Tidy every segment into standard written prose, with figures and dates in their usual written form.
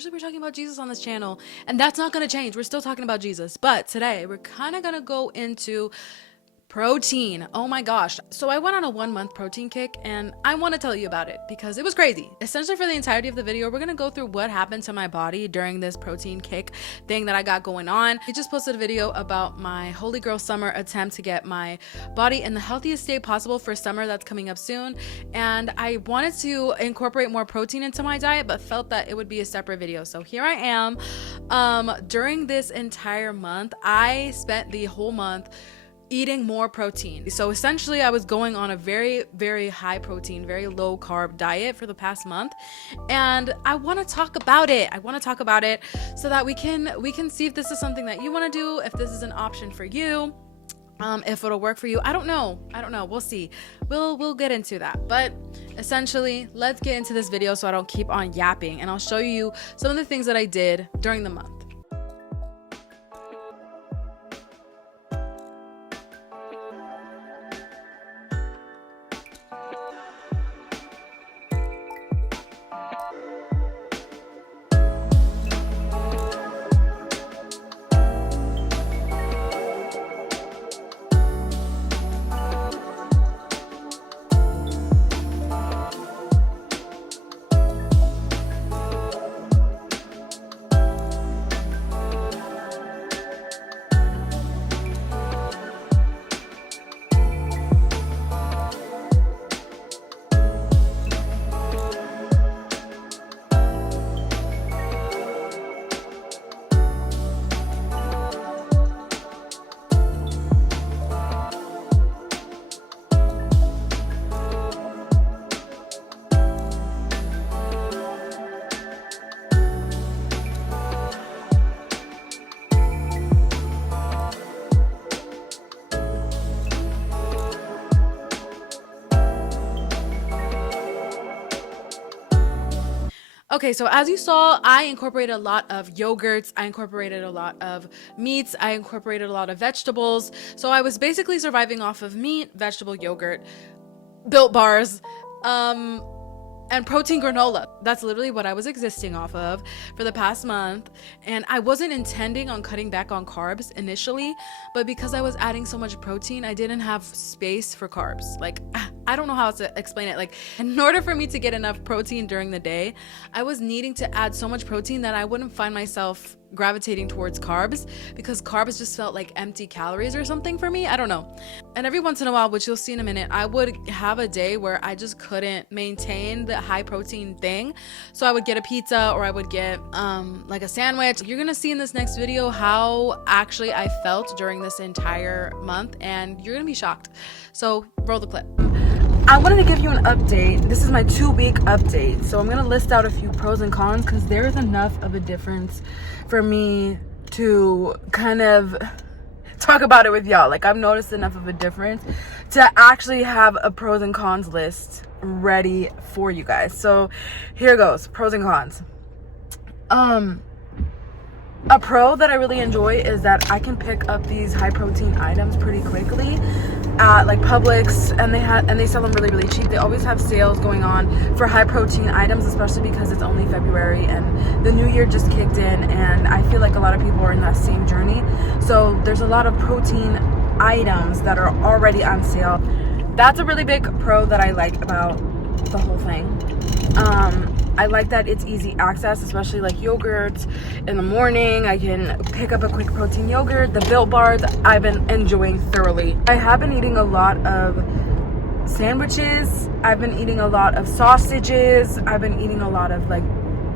usually we're talking about Jesus on this channel, and that's not going to change. We're still talking about Jesus. But today we're kind of going to go into protein. Oh my gosh. So I went on a 1-month protein kick, and I want to tell you about it because it was crazy. Essentially, for the entirety of the video, we're going to go through what happened to my body during this protein kick thing that I got going on. I just posted a video about my Holy Girl Summer attempt to get my body in the healthiest state possible for summer that's coming up soon. And I wanted to incorporate more protein into my diet, but felt that it would be a separate video. So here I am. During this entire month, I spent the whole month eating more protein. So essentially I was going on a very, very high protein, very low carb diet for the past month. And I want to talk about it. I want to talk about it so that we can see if this is something that you want to do, if this is an option for you, if it'll work for you. I don't know. We'll see. We'll get into that. But essentially, let's get into this video so I don't keep on yapping, and I'll show you some of the things that I did during the month. Okay, so as you saw, I incorporated a lot of yogurts, I incorporated a lot of meats, I incorporated a lot of vegetables. So I was basically surviving off of meat, vegetable, yogurt, Built bars, and protein granola. That's literally what I was existing off of for the past month. And I wasn't intending on cutting back on carbs initially, but because I was adding so much protein, I didn't have space for carbs. Like, I don't know how to explain it. Like, in order for me to get enough protein during the day, I was needing to add so much protein that I wouldn't find myself gravitating towards carbs, because carbs just felt like empty calories or something for me. I don't know. And every once in a while, which you'll see in a minute, I would have a day where I just couldn't maintain the high protein thing. So I would get a pizza, or I would get like a sandwich. You're gonna see in this next video how actually I felt during this entire month, and you're gonna be shocked. So roll the clip. I wanted to give you an update. This is my 2-week update. So I'm going to list out a few pros and cons, because there is enough of a difference for me to kind of talk about it with y'all. Like, I've noticed enough of a difference to actually have a pros and cons list ready for you guys. So here goes, pros and cons. A pro that I really enjoy is that I can pick up these high protein items pretty quickly at like Publix, and they sell them really, really cheap. They always have sales going on for high protein items, especially because it's only February and the new year just kicked in, and I feel like a lot of people are in that same journey. So there's a lot of protein items that are already on sale. That's a really big pro that I like about the whole thing. I like that it's easy access, especially like yogurt in the morning. I can pick up a quick protein yogurt. The Built bars I've been enjoying thoroughly. I have been eating a lot of sandwiches. I've been eating a lot of sausages. I've been eating a lot of like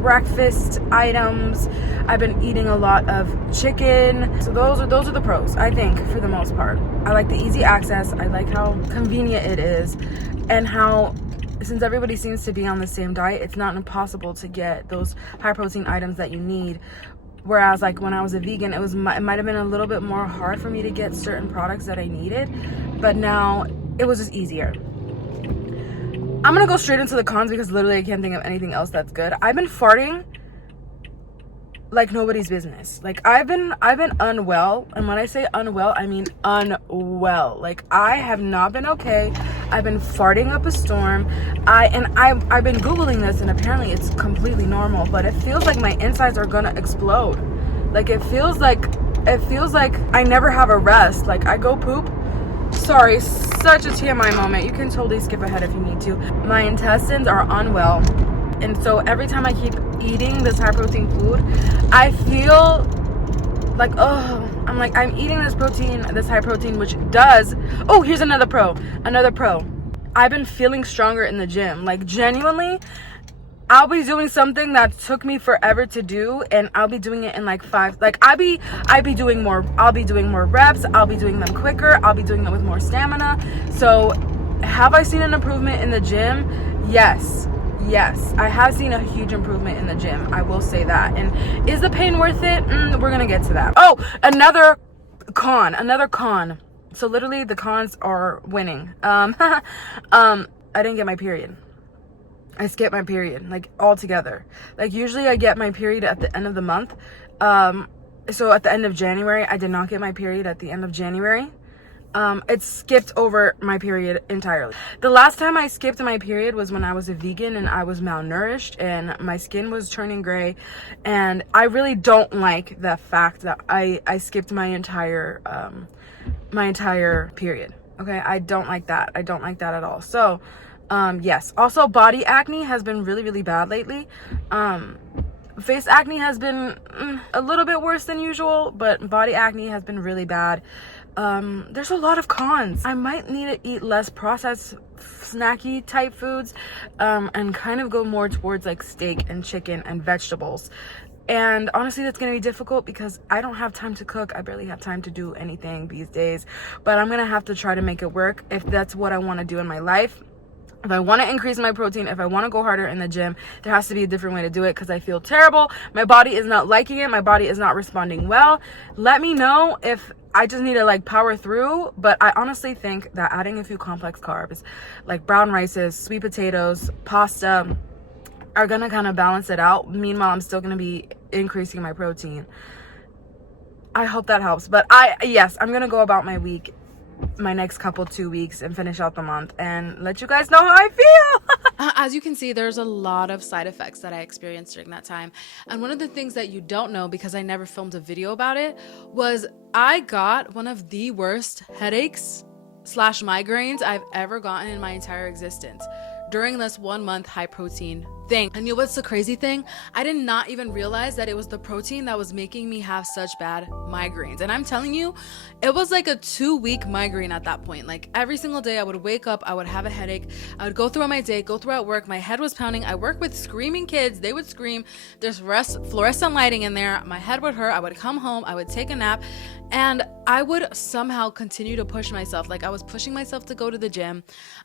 breakfast items. I've been eating a lot of chicken. So those are the pros, I think, for the most part. I like the easy access. I like how convenient it is, and how, since everybody seems to be on the same diet, it's not impossible to get those high protein items that you need. Whereas like when I was a vegan, it might have been a little bit more hard for me to get certain products that I needed, but now it was just easier. I'm gonna go straight into the cons, because literally I can't think of anything else that's good. I've been farting like nobody's business. Like, I've been unwell, and when I say unwell, I mean unwell. Like, I have not been okay. I've been farting up a storm. I've been Googling this, and apparently it's completely normal, but it feels like my insides are gonna explode. Like it feels like I never have a rest. Like I go poop. Sorry, such a TMI moment. You can totally skip ahead if you need to. My intestines are unwell. And so every time I keep eating this high protein food, I feel like, I'm eating this high protein, which does, here's another pro. I've been feeling stronger in the gym. Like genuinely, I'll be doing something that took me forever to do, and I'll be doing it in like 5, like I'll be doing more reps, I'll be doing them quicker, I'll be doing them with more stamina. So have I seen an improvement in the gym? Yes, I have seen a huge improvement in the gym. I will say that. And is the pain worth it? We're gonna get to that. Another con. So literally the cons are winning. I didn't get my period. I skipped my period, like altogether. Like usually I get my period at the end of the month. So at the end of January, I did not get my period at the end of January. It skipped over my period entirely. The last time I skipped my period was when I was a vegan and I was malnourished and my skin was turning gray, and I really don't like the fact that I skipped my entire period. Okay, I don't like that at all. So yes, also body acne has been really, really bad lately. Face acne has been a little bit worse than usual, but body acne has been really bad. There's a lot of cons. I might need to eat less processed snacky type foods, and kind of go more towards like steak and chicken and vegetables. And honestly, that's going to be difficult because I don't have time to cook. I barely have time to do anything these days, but I'm going to have to try to make it work if that's what I want to do in my life. If I want to increase my protein, if I want to go harder in the gym, there has to be a different way to do it because I feel terrible. My body is not liking it. My body is not responding well. Let me know if I just need to like power through. But I honestly think that adding a few complex carbs like brown rices, sweet potatoes, pasta are going to kind of balance it out. Meanwhile, I'm still going to be increasing my protein. I hope that helps. But I'm going to go about my next 2 weeks and finish out the month and let you guys know how I feel. As you can see, there's a lot of side effects that I experienced during that time. And one of the things that you don't know, because I never filmed a video about it, was I got one of the worst headaches / migraines I've ever gotten in my entire existence during this 1 month high protein thing. And you know what's the crazy thing? I did not even realize that it was the protein that was making me have such bad migraines. And I'm telling you, it was like a 2-week migraine at that point. Like every single day I would wake up, I would have a headache. I would go throughout my day, go throughout work. My head was pounding. I work with screaming kids. They would scream. There's fluorescent lighting in there. My head would hurt. I would come home. I would take a nap. And I would somehow continue to push myself. Like I was pushing myself to go to the gym.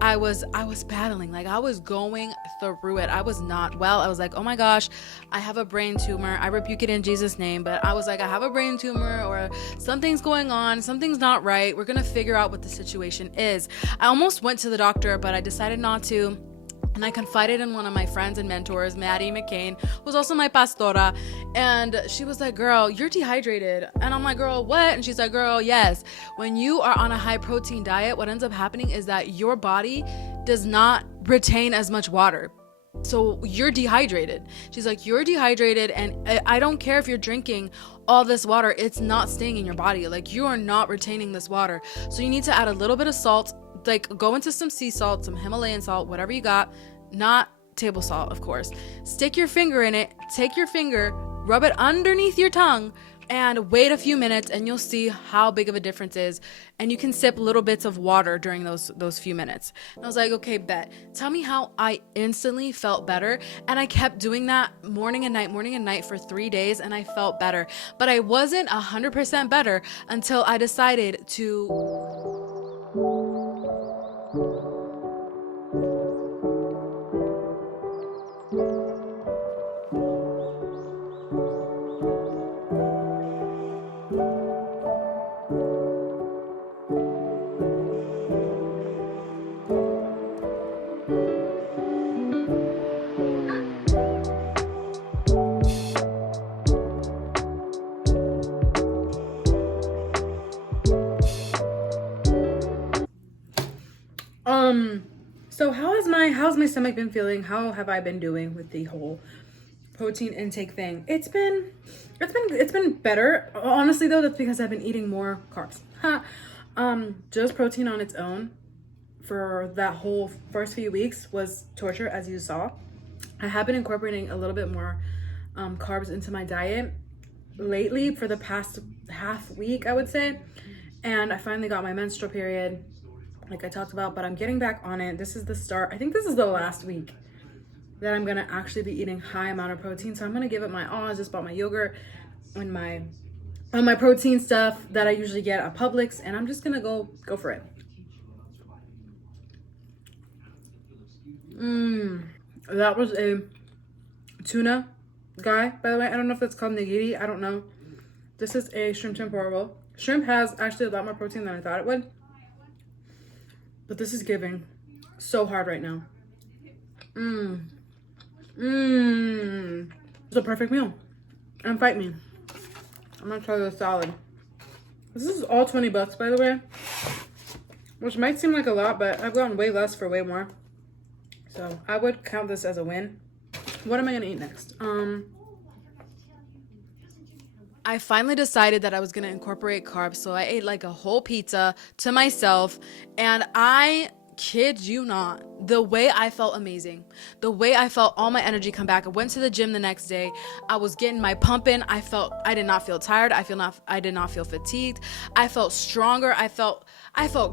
I was battling. Like I was going through it. I was not well. I was like, oh my gosh, I have a brain tumor. I rebuke it in Jesus' name. But I was like, I have a brain tumor, or something's going on. Something's not right. We're going to figure out what the situation is. I almost went to the doctor, but I decided not to. And I confided in one of my friends and mentors, Maddie McCain, who's also my pastora. And she was like, girl, you're dehydrated. And I'm like, girl, what? And she's like, girl, yes. When you are on a high protein diet, what ends up happening is that your body does not retain as much water. So you're dehydrated. She's like, you're dehydrated. And I don't care if you're drinking all this water, it's not staying in your body. Like you are not retaining this water. So you need to add a little bit of salt. Like go into some sea salt, some Himalayan salt, whatever you got, not table salt, of course. Stick your finger in it, take your finger, rub it underneath your tongue, and wait a few minutes, and you'll see how big of a difference is. And you can sip little bits of water during those few minutes. And I was like, okay, bet. Tell me how I instantly felt better. And I kept doing that morning and night for 3 days, and I felt better. But I wasn't 100% better until I decided to So how's my stomach been feeling? How have I been doing with the whole protein intake thing? It's been better. Honestly though, that's because I've been eating more carbs. Just protein on its own for that whole first few weeks was torture, as you saw. I have been incorporating a little bit more carbs into my diet lately for the past half week, I would say. And I finally got my menstrual period, like I talked about, but I'm getting back on it. This is the start. I think this is the last week that I'm gonna actually be eating high amount of protein. So I'm gonna give it my all. I just bought my yogurt and my protein stuff that I usually get at Publix, and I'm just gonna go for it. That was a tuna guy, by the way. I don't know if that's called nigiri. I don't know. This is a shrimp tempura roll. Shrimp has actually a lot more protein than I thought it would, but this is giving so hard right now. It's a perfect meal. And fight me. I'm gonna try the salad. This is all $20, by the way, which might seem like a lot, but I've gotten way less for way more. So I would count this as a win. What am I gonna eat next? I finally decided that I was going to incorporate carbs, so I ate like a whole pizza to myself, and I kid you not, the way I felt amazing, the way I felt all my energy come back. I went to the gym the next day. I was getting my pump in. I did not feel tired. I did not feel fatigued. I felt stronger. I felt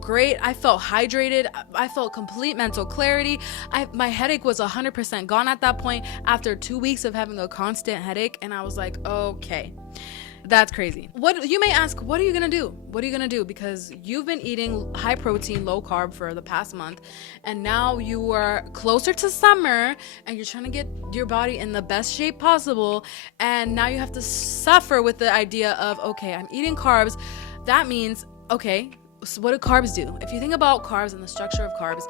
great. I felt hydrated. I felt complete mental clarity. My headache was 100% gone at that point after 2 weeks of having a constant headache, and I was like, okay. That's crazy. What you may ask, what are you gonna do? What are you gonna do? Because you've been eating high protein, low carb for the past month, and now you are closer to summer and you're trying to get your body in the best shape possible, and now you have to suffer with the idea of, okay, I'm eating carbs. That means, okay, so what do carbs do? If you think about carbs and the structure of carbs,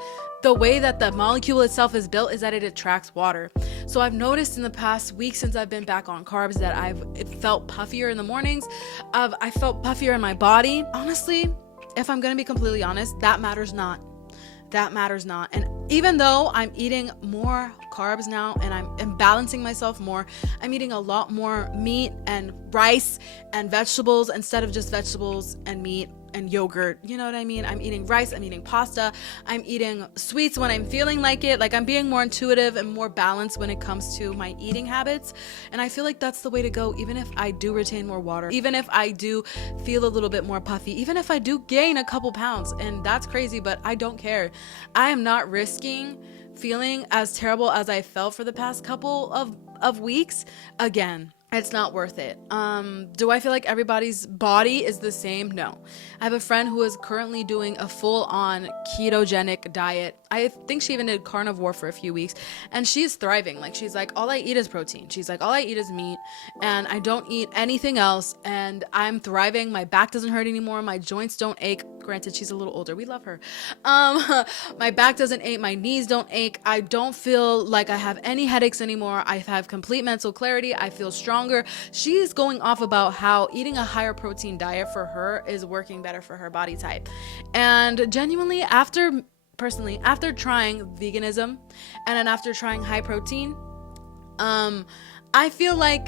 the way that the molecule itself is built is that it attracts water. So I've noticed in the past week since I've been back on carbs that it felt puffier in the mornings. I felt puffier in my body. Honestly, if I'm gonna be completely honest, that matters not. That matters not. And even though I'm eating more carbs now and I'm balancing myself more, I'm eating a lot more meat and rice and vegetables instead of just vegetables and meat and yogurt. You know what I mean? I'm eating rice, I'm eating pasta, I'm eating sweets when I'm feeling like it. Like, I'm being more intuitive and more balanced when it comes to my eating habits. And I feel like that's the way to go, even if I do retain more water, even if I do feel a little bit more puffy, even if I do gain a couple pounds. And that's crazy, but I don't care. I am not risking feeling as terrible as I felt for the past couple of weeks again. It's not worth it. Do I feel like everybody's body is the same? No. I have a friend who is currently doing a full-on ketogenic diet. I think she even did carnivore for a few weeks, and she's thriving. Like, she's like, all I eat is protein. She's like, all I eat is meat, and I don't eat anything else, and I'm thriving. My back doesn't hurt anymore. My joints don't ache. Granted, she's a little older. We love her. My back doesn't ache. My knees don't ache. I don't feel like I have any headaches anymore. I have complete mental clarity. I feel stronger. She is going off about how eating a higher protein diet for her is working better for her body type. And genuinely, after trying veganism and then after trying high protein, I feel like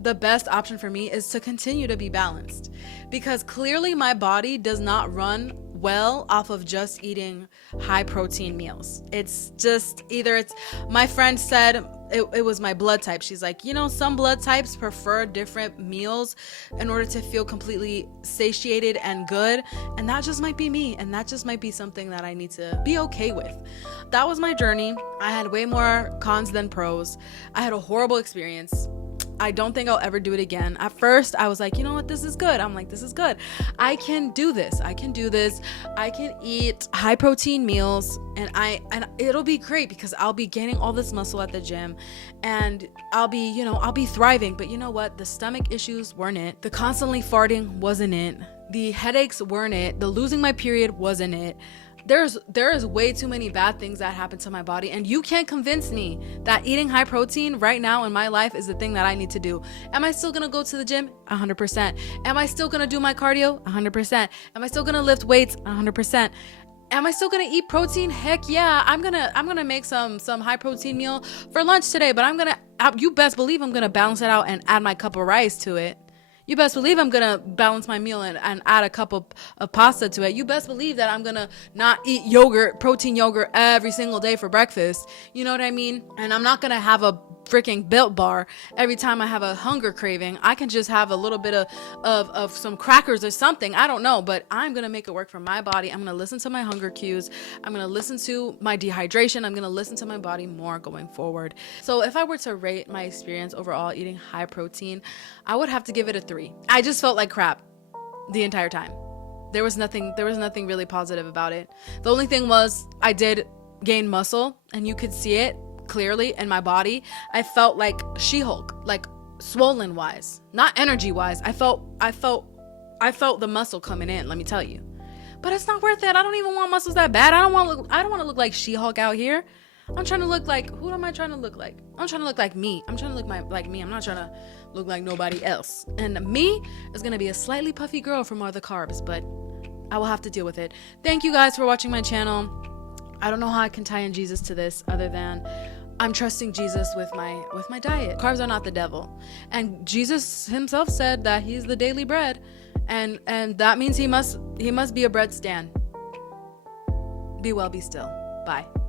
the best option for me is to continue to be balanced, because clearly my body does not run well off of just eating high protein meals. It's just my friend said it was my blood type. She's like, some blood types prefer different meals in order to feel completely satiated and good. And that just might be me. And that just might be something that I need to be okay with. That was my journey. I had way more cons than pros. I had a horrible experience. I don't think I'll ever do it again. At first, I was like, you know what? This is good. I'm like, this is good. I can do this. I can eat high protein meals, and it'll be great because I'll be gaining all this muscle at the gym, and I'll be thriving. But you know what? The stomach issues weren't it. The constantly farting wasn't it. The headaches weren't it. The losing my period wasn't it. There is way too many bad things that happen to my body, and you can't convince me that eating high protein right now in my life is the thing that I need to do. Am I still gonna go to the gym? 100%. Am I still gonna do my cardio? 100%. Am I still gonna lift weights? 100%. Am I still gonna eat protein? Heck yeah. I'm gonna make some high protein meal for lunch today, but you best believe I'm gonna balance it out and add my cup of rice to it. You best believe I'm gonna balance my meal and add a cup of pasta to it. You best believe that I'm gonna not eat protein yogurt every single day for breakfast. You know what I mean? And I'm not gonna have a freaking Built Bar every time I have a hunger craving. I can just have a little bit of some crackers or something. I don't know, but I'm gonna make it work for my body. I'm gonna listen to my hunger cues. I'm gonna listen to my dehydration. I'm gonna listen to my body more going forward. So if I were to rate my experience overall eating high protein, I would have to give it a 3. I just felt like crap the entire time. There was nothing really positive about it. The only thing was I did gain muscle, and you could see it clearly in my body. I felt like She-Hulk, like swollen wise, not energy wise. I felt the muscle coming in, let me tell you. But it's not worth it. I don't even want muscles that bad. I don't want to look like She-Hulk out here. I'm trying to look like, who am I trying to look like? I'm trying to look like me. I'm trying to look like me. I'm not trying to look like nobody else. And me is going to be a slightly puffy girl from all the carbs, but I will have to deal with it. Thank you guys for watching my channel. I don't know how I can tie in Jesus to this other than I'm trusting Jesus with my diet. Carbs are not the devil. And Jesus himself said that he's the daily bread. And that means he must be a bread stand. Be well, be still. Bye.